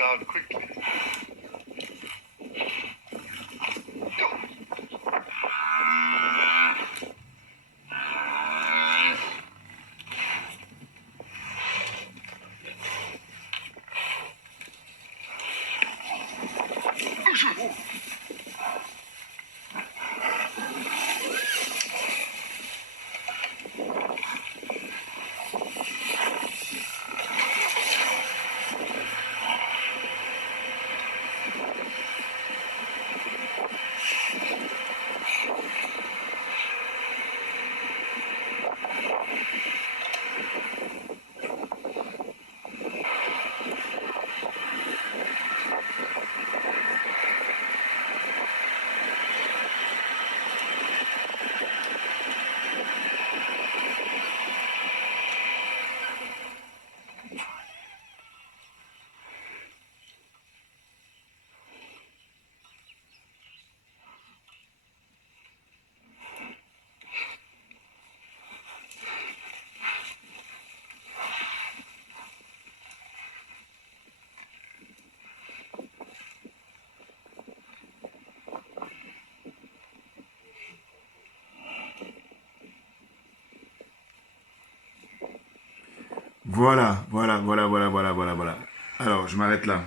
down quickly. Voilà. Alors, je m'arrête là.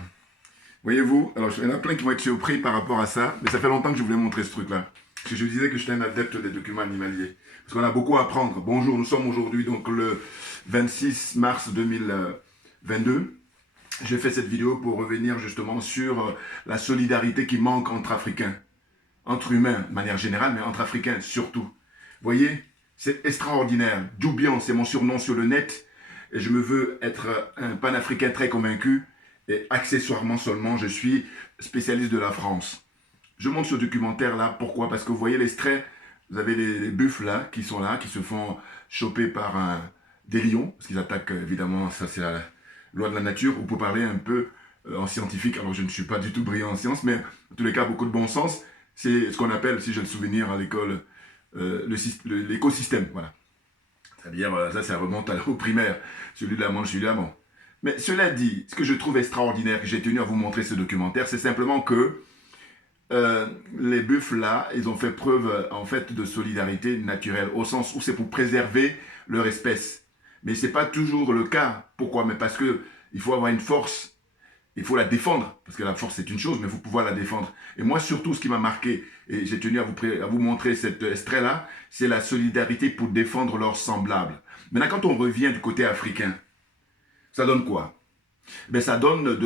Voyez-vous, alors il y en a plein qui vont être surpris par rapport à ça, mais ça fait longtemps que je voulais montrer ce truc-là. Parce que je disais que j'étais un adepte des documents animaliers. Parce qu'on a beaucoup à apprendre. Bonjour, nous sommes aujourd'hui donc le 26 mars 2022. J'ai fait cette vidéo pour revenir justement sur la solidarité qui manque entre Africains. Entre humains de manière générale, mais entre Africains surtout. Vous voyez, c'est extraordinaire. Doubian, c'est mon surnom sur le net. Et je me veux être un panafricain très convaincu. Et accessoirement seulement, je suis spécialiste de la France. Je montre ce documentaire-là. Pourquoi? Parce que vous voyez l'extrait, vous avez les buffles là, qui sont là, qui se font choper par des lions. Parce qu'ils attaquent, évidemment, ça c'est la loi de la nature. Vous pouvez parler un peu en scientifique. Alors je ne suis pas du tout brillant en sciences, mais en tous les cas, beaucoup de bon sens. C'est ce qu'on appelle, si j'ai le souvenir à l'école, l'écosystème. Voilà. C'est-à-dire, ça remonte au primaire. Celui de la manche, celui de la manche. Mais cela dit, ce que je trouve extraordinaire, que j'ai tenu à vous montrer ce documentaire, c'est simplement que les buffles là, ils ont fait preuve en fait de solidarité naturelle, au sens où c'est pour préserver leur espèce. Mais ce n'est pas toujours le cas. Pourquoi? Mais parce qu'il faut avoir une force, il faut la défendre. Parce que la force c'est une chose, mais il faut pouvoir la défendre. Et moi surtout, ce qui m'a marqué, et j'ai tenu à vous montrer cet extrait là, c'est la solidarité pour défendre leurs semblables. Maintenant, quand on revient du côté africain, ça donne quoi? Ben, ça donne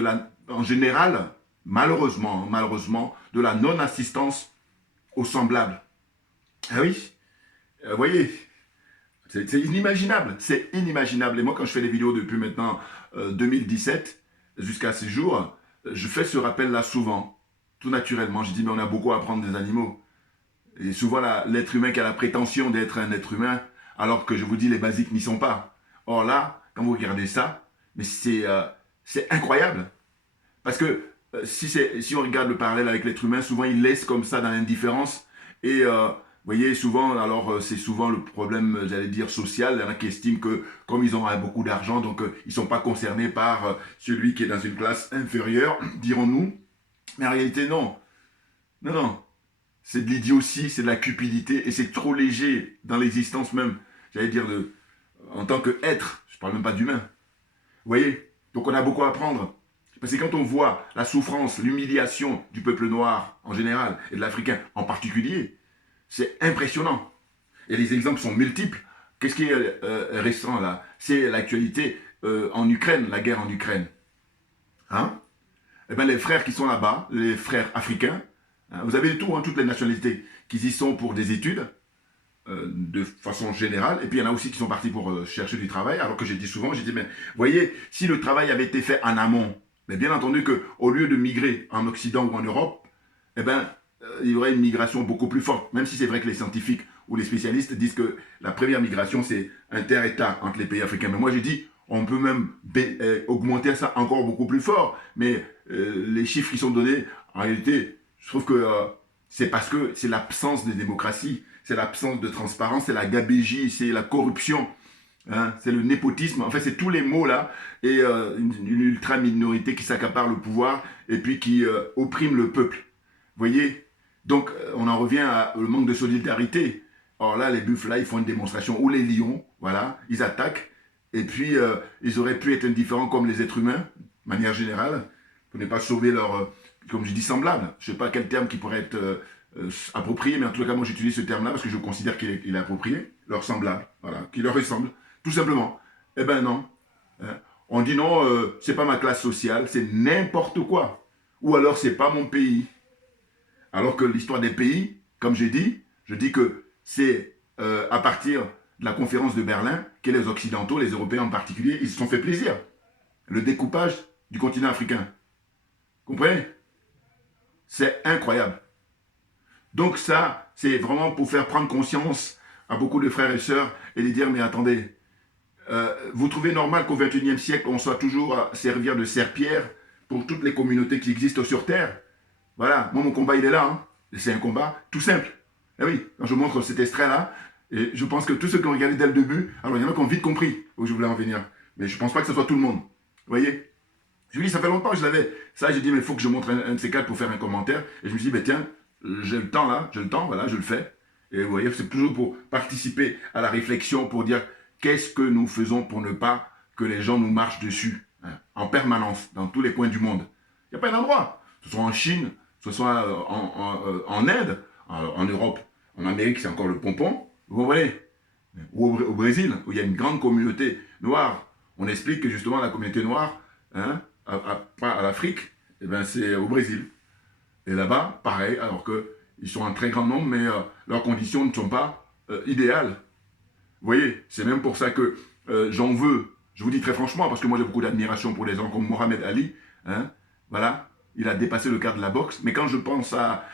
en général, malheureusement, de la non-assistance aux semblables. Ah oui, vous voyez, c'est inimaginable, c'est inimaginable. Et moi, quand je fais des vidéos depuis maintenant 2017 jusqu'à ces jours, je fais ce rappel-là souvent, tout naturellement. Je dis, mais on a beaucoup à apprendre des animaux. Et souvent, l'être humain qui a la prétention d'être un être humain, alors que je vous dis, les basiques n'y sont pas. Or là, quand vous regardez ça, mais c'est incroyable. Parce que si on regarde le parallèle avec l'être humain, souvent il laisse comme ça dans l'indifférence. Et vous voyez, souvent, alors c'est souvent le problème, j'allais dire, social. Il y en a qui estiment que comme ils ont beaucoup d'argent, donc ils ne sont pas concernés par celui qui est dans une classe inférieure, dirons-nous. Mais en réalité, non. Non. C'est de l'idiotie, c'est de la cupidité, et c'est trop léger dans l'existence même. J'allais dire, en tant qu'être, je ne parle même pas d'humain. Vous voyez? Donc on a beaucoup à apprendre. Parce que quand on voit la souffrance, l'humiliation du peuple noir en général, et de l'Africain en particulier, c'est impressionnant. Et les exemples sont multiples. Qu'est-ce qui est récent là? C'est l'actualité en Ukraine, la guerre en Ukraine. Hein? Eh bien les frères qui sont là-bas, les frères africains, hein, vous avez tout, hein, toutes les nationalités qui y sont pour des études, de façon générale, et puis il y en a aussi qui sont partis pour chercher du travail, alors que j'ai dit souvent, j'ai dit, mais voyez, si le travail avait été fait en amont, mais bien entendu qu'au lieu de migrer en Occident ou en Europe, eh ben, il y aurait une migration beaucoup plus forte, même si c'est vrai que les scientifiques ou les spécialistes disent que la première migration, c'est inter-État entre les pays africains. Mais moi, j'ai dit, on peut même augmenter ça encore beaucoup plus fort, mais les chiffres qui sont donnés, en réalité, je trouve que c'est parce que c'est l'absence de démocratie, c'est l'absence de transparence, c'est la gabégie, c'est la corruption. hein, c'est le népotisme, en fait c'est tous les mots là, et une ultra-minorité qui s'accapare le pouvoir et puis qui opprime le peuple. Vous voyez? Donc on en revient au manque de solidarité. Or là, les buffles là, ils font une démonstration, ou les lions, voilà, ils attaquent, et puis ils auraient pu être indifférents comme les êtres humains, de manière générale, pour ne pas sauver leur, comme je dis, semblable. Je ne sais pas quel terme qui pourrait être approprié, mais en tout cas, moi j'utilise ce terme-là parce que je considère qu'il est approprié, leur semblable, voilà, qui leur ressemble, tout simplement. Eh ben non. Hein. On dit non, c'est pas ma classe sociale, c'est n'importe quoi. Ou alors c'est pas mon pays. Alors que l'histoire des pays, comme j'ai dit, je dis que c'est à partir de la conférence de Berlin que les Occidentaux, les Européens en particulier, ils se sont fait plaisir. Le découpage du continent africain. Comprenez? C'est incroyable. Donc ça, c'est vraiment pour faire prendre conscience à beaucoup de frères et sœurs et de dire, mais attendez, vous trouvez normal qu'au XXIe siècle, on soit toujours à servir de serpillère pour toutes les communautés qui existent sur Terre? Voilà, moi mon combat il est là, hein. C'est un combat tout simple. Et oui, quand je montre cet extrait-là, et je pense que tous ceux qui ont regardé dès le début, alors il y en a qui ont vite compris où je voulais en venir. Mais je ne pense pas que ce soit tout le monde. Vous voyez? Je vous dis, ça fait longtemps que je l'avais. Ça, j'ai dit, mais il faut que je montre un de ces quatre pour faire un commentaire. Et je me suis dit, ben tiens, j'ai le temps là, j'ai le temps, voilà, je le fais. Et vous voyez, c'est toujours pour participer à la réflexion, pour dire qu'est-ce que nous faisons pour ne pas que les gens nous marchent dessus, hein, en permanence, dans tous les coins du monde. Il n'y a pas un endroit, que ce soit en Chine, que ce soit en Inde, en Europe, en Amérique, c'est encore le pompon, vous voyez, ou au Brésil, où il y a une grande communauté noire. On explique que justement la communauté noire, hein, à l'Afrique, eh ben c'est au Brésil. Et là-bas, pareil, alors qu'ils sont en très grand nombre, mais leurs conditions ne sont pas idéales. Vous voyez, c'est même pour ça que j'en veux, je vous dis très franchement, parce que moi j'ai beaucoup d'admiration pour des gens comme Mohamed Ali, hein, voilà, il a dépassé le cadre de la boxe, mais quand je pense à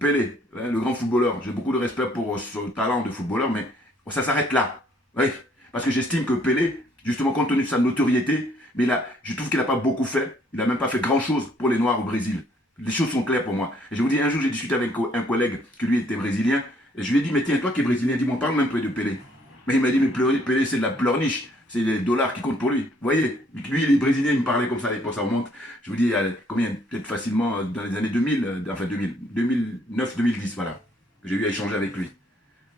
Pelé, hein, le grand footballeur, j'ai beaucoup de respect pour son talent de footballeur, mais ça s'arrête là. Oui, parce que j'estime que Pelé, justement compte tenu de sa notoriété, mais je trouve qu'il n'a pas beaucoup fait, il n'a même pas fait grand-chose pour les Noirs au Brésil. Les choses sont claires pour moi. Et je vous dis, un jour j'ai discuté avec un collègue qui lui était brésilien, et je lui ai dit, mais tiens, toi qui es brésilien, dis-moi, parle-moi un peu de Pelé. Mais il m'a dit, mais Pelé c'est de la pleurniche, c'est les dollars qui comptent pour lui. Vous voyez, lui il est brésilien, il me parlait comme ça à l'époque, ça remonte. Je vous dis, il y a combien, peut-être facilement dans les années 2000, enfin 2009-2010, voilà, que j'ai eu à échanger avec lui. Vous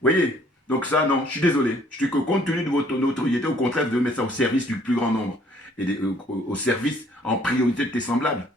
voyez, donc ça, non, je suis désolé. Je dis que compte tenu de votre notoriété, au contraire, vous devez mettre ça au service du plus grand nombre, et au service en priorité de tes semblables.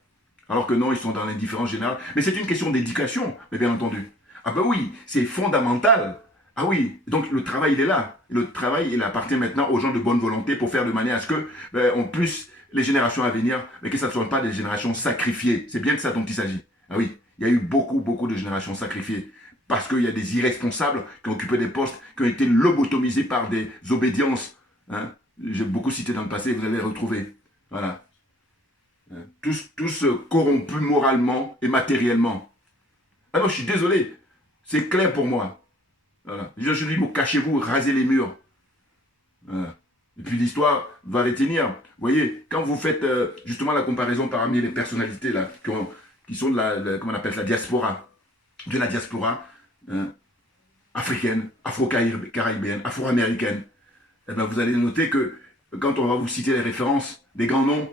Alors que non, ils sont dans l'indifférence générale. Mais c'est une question d'éducation, mais bien entendu. Ah ben oui, c'est fondamental. Ah oui, donc le travail, il est là. Le travail, il appartient maintenant aux gens de bonne volonté pour faire de manière à ce que, on puisse, les générations à venir, mais que ça ne soit pas des générations sacrifiées. C'est bien de ça dont il s'agit. Ah oui, il y a eu beaucoup, beaucoup de générations sacrifiées. Parce qu'il y a des irresponsables qui ont occupé des postes, qui ont été lobotomisés par des obédiences. Hein. J'ai beaucoup cité dans le passé, vous allez les retrouver. Voilà. Tous corrompus moralement et matériellement. Alors je suis désolé, c'est clair pour moi. Voilà. Je dis, cachez-vous, rasez les murs. Voilà. Et puis l'histoire va retenir. Vous voyez, quand vous faites justement la comparaison parmi les personnalités là, qui sont comment on appelle ça, la diaspora, de la diaspora africaine, afro-caribéenne, afro-américaine, eh ben, vous allez noter que quand on va vous citer les références des grands noms,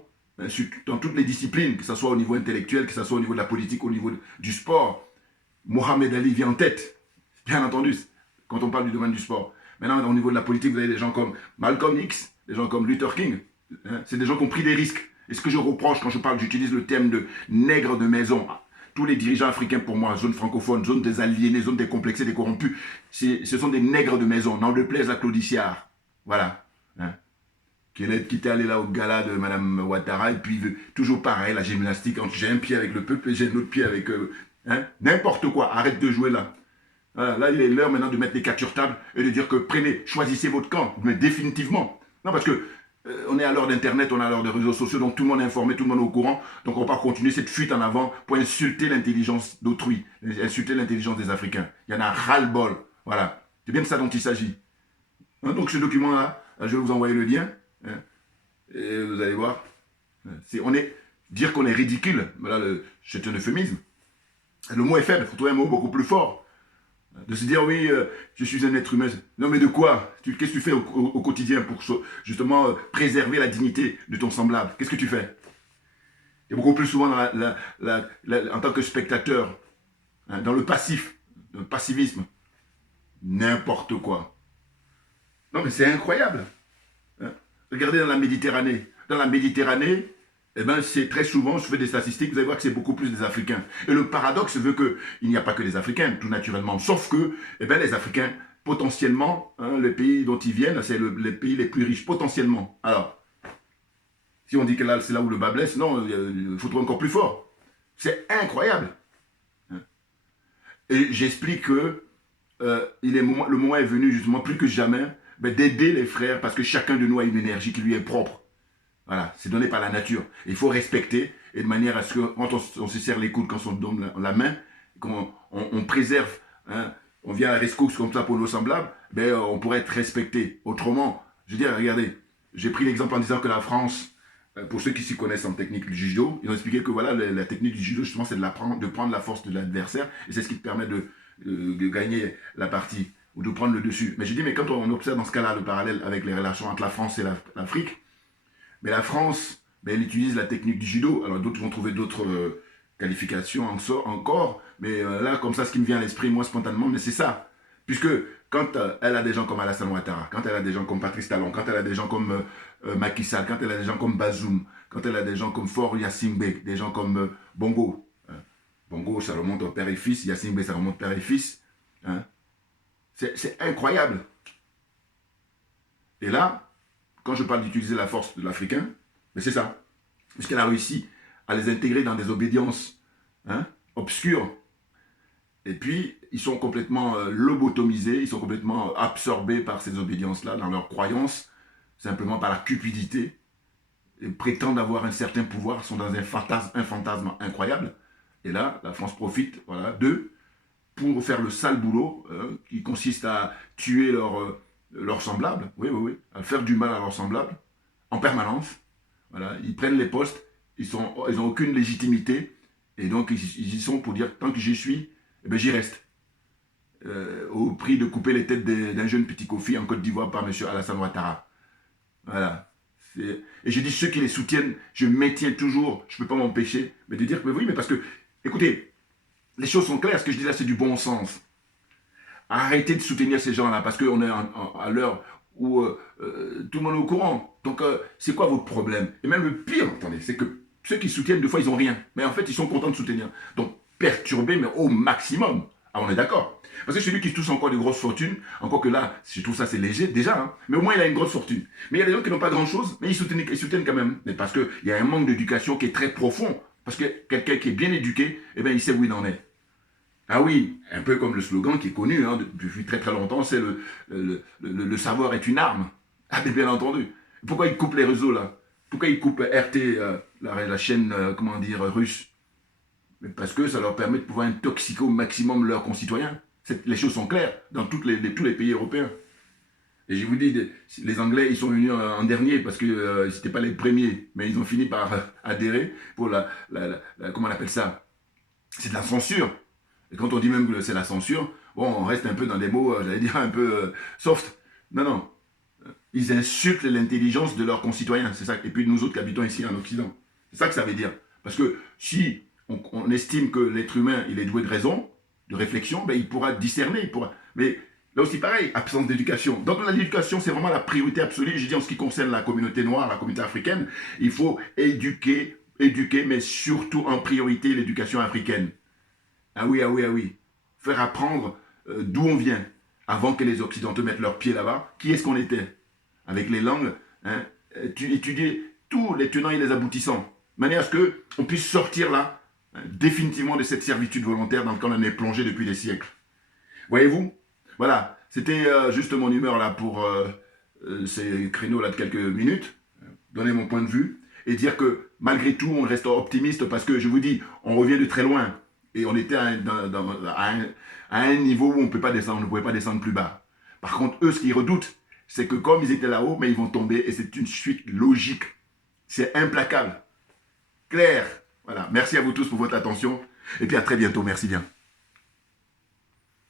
dans toutes les disciplines, que ce soit au niveau intellectuel, que ce soit au niveau de la politique, au niveau du sport, Mohamed Ali vient en tête, bien entendu, quand on parle du domaine du sport. Maintenant, au niveau de la politique, vous avez des gens comme Malcolm X, des gens comme Luther King. Hein, c'est des gens qui ont pris des risques. Et ce que je reproche quand j'utilise le terme de nègre de maison, tous les dirigeants africains, pour moi, zone francophone, zone des aliénés, zone des complexés, des corrompus, ce sont des nègres de maison, n'en déplaise à Claude Iciard. Voilà. Hein. Qui était allé là au gala de Mme Ouattara, et puis toujours pareil, la gymnastique, j'ai un pied avec le peuple et j'ai un autre pied avec... hein, n'importe quoi, arrête de jouer là. Voilà, là, il est l'heure maintenant de mettre les cartes sur table et de dire que prenez, choisissez votre camp, mais définitivement. Non, parce que on est à l'heure d'Internet, on est à l'heure des réseaux sociaux, donc tout le monde est informé, tout le monde est au courant, donc on ne va pas continuer cette fuite en avant pour insulter l'intelligence d'autrui, insulter l'intelligence des Africains. Il y en a ras-le-bol, voilà. C'est bien de ça dont il s'agit. Hein, donc ce document-là, je vais vous envoyer le lien. Hein, et vous allez voir, dire qu'on est ridicule, voilà, c'est un euphémisme. Le mot est faible, il faut trouver un mot beaucoup plus fort. De se dire, oui, je suis un être humain. Non, mais de quoi? Qu'est-ce que tu fais au quotidien pour justement préserver la dignité de ton semblable? Qu'est-ce que tu fais? Et beaucoup plus souvent dans en tant que spectateur, hein, dans le passivisme. N'importe quoi. Non, mais c'est incroyable. Hein. Regardez dans la Méditerranée. Dans la Méditerranée, eh ben, c'est très souvent, je fais des statistiques, vous allez voir que c'est beaucoup plus des Africains. Et le paradoxe veut qu'il n'y a pas que des Africains, tout naturellement. Sauf que eh ben, les Africains, potentiellement, hein, les pays dont ils viennent, c'est les pays les plus riches, potentiellement. Alors, si on dit que là, c'est là où le bas blesse, non, il faut trouver encore plus fort. C'est incroyable. Et j'explique que le moment est venu, justement, plus que jamais, d'aider les frères, parce que chacun de nous a une énergie qui lui est propre. Voilà, c'est donné par la nature. Il faut respecter, et de manière à ce que, quand on se serre les coudes, quand on donne la main, qu'on on préserve, hein, on vient à rescousse comme ça pour nos semblables, on pourrait être respecté. Autrement, je veux dire, regardez, j'ai pris l'exemple en disant que la France, pour ceux qui s'y connaissent en technique du judo, ils ont expliqué que voilà, la technique du judo, justement, c'est de prendre la force de l'adversaire, et c'est ce qui te permet de gagner la partie, ou de prendre le dessus. Mais je dis, mais quand on observe dans ce cas-là le parallèle avec les relations entre la France et l'Afrique, mais la France, elle utilise la technique du judo. Alors d'autres vont trouver d'autres qualifications encore. Mais là, comme ça, ce qui me vient à l'esprit, moi, spontanément, mais c'est ça. Puisque quand elle a des gens comme Alassane Ouattara, quand elle a des gens comme Patrice Talon, quand elle a des gens comme Macky Sall, quand elle a des gens comme Bazoum, quand elle a des gens comme Faure Gnassingbé, des gens comme Bongo. Bongo, ça remonte au père et fils. Gnassingbé, ça remonte père et fils. Hein. C'est incroyable. Et là, quand je parle d'utiliser la force de l'Africain, c'est ça. Puisqu'elle a réussi à les intégrer dans des obédiences obscures. Et puis, ils sont complètement lobotomisés, ils sont complètement absorbés par ces obédiences-là, dans leurs croyances, simplement par la cupidité. Ils prétendent avoir un certain pouvoir, sont dans un fantasme incroyable. Et là, la France profite d'eux pour faire le sale boulot qui consiste à tuer leurs semblables, oui, à faire du mal à leurs semblables, en permanence. Voilà, ils prennent les postes, ils n'ont aucune légitimité, et donc ils y sont pour dire, tant que j'y suis, j'y reste. Au prix de couper les têtes d'un jeune petit Kofi en Côte d'Ivoire par M. Alassane Ouattara. Voilà. Et je dis, ceux qui les soutiennent, je maintiens toujours, je ne peux pas m'empêcher, mais de dire que oui, mais parce que, écoutez, les choses sont claires, ce que je dis là, c'est du bon sens. Arrêtez de soutenir ces gens-là, parce qu'on est à l'heure où tout le monde est au courant. Donc, c'est quoi votre problème? Et même le pire, attendez, c'est que ceux qui soutiennent, des fois, ils n'ont rien. Mais en fait, ils sont contents de soutenir. Donc, perturber, mais au maximum. Ah, on est d'accord. Parce que celui qui touche encore des grosses fortunes, encore que là, je trouve ça c'est léger déjà, hein, mais au moins il a une grosse fortune. Mais il y a des gens qui n'ont pas grand-chose, mais ils soutiennent quand même. Mais parce qu'il y a un manque d'éducation qui est très profond. Parce que quelqu'un qui est bien éduqué, il sait où il en est. Ah oui, un peu comme le slogan qui est connu depuis très très longtemps, c'est le savoir est une arme. Ah mais bien entendu. Pourquoi ils coupent les réseaux là? Pourquoi ils coupent RT, la chaîne, russe? Mais parce que ça leur permet de pouvoir intoxiquer au maximum leurs concitoyens. Les choses sont claires dans tous les pays européens. Et je vous dis, les Anglais, ils sont venus en dernier parce que c'était pas les premiers, mais ils ont fini par adhérer pour comment on appelle ça? C'est de la censure. Et quand on dit même que c'est la censure, bon, on reste un peu dans des mots, j'allais dire, un peu soft. Non, non. Ils insultent l'intelligence de leurs concitoyens, c'est ça. Et puis nous autres qui habitons ici en Occident. C'est ça que ça veut dire. Parce que si on estime que l'être humain, il est doué de raison, de réflexion, il pourra discerner. Mais là aussi, pareil, absence d'éducation. Donc l'éducation, c'est vraiment la priorité absolue. Je dis en ce qui concerne la communauté noire, la communauté africaine, il faut éduquer, mais surtout en priorité l'éducation africaine. Ah oui, ah oui, ah oui. Faire apprendre d'où on vient, avant que les Occidentaux mettent leurs pieds là-bas. Qui est-ce qu'on était? Avec les langues, étudier tous les tenants et les aboutissants. De manière à ce qu'on puisse sortir là, définitivement de cette servitude volontaire dans laquelle on est plongé depuis des siècles. Voyez-vous? Voilà, c'était juste mon humeur là pour ces créneaux là de quelques minutes, donner mon point de vue et dire que malgré tout, on reste optimiste parce que je vous dis, on revient de très loin et on était à un niveau où on ne pouvait pas descendre plus bas. Par contre, eux, ce qu'ils redoutent, c'est que comme ils étaient là-haut, mais ils vont tomber et c'est une suite logique. C'est implacable. Clair. Voilà. Merci à vous tous pour votre attention et puis à très bientôt. Merci bien.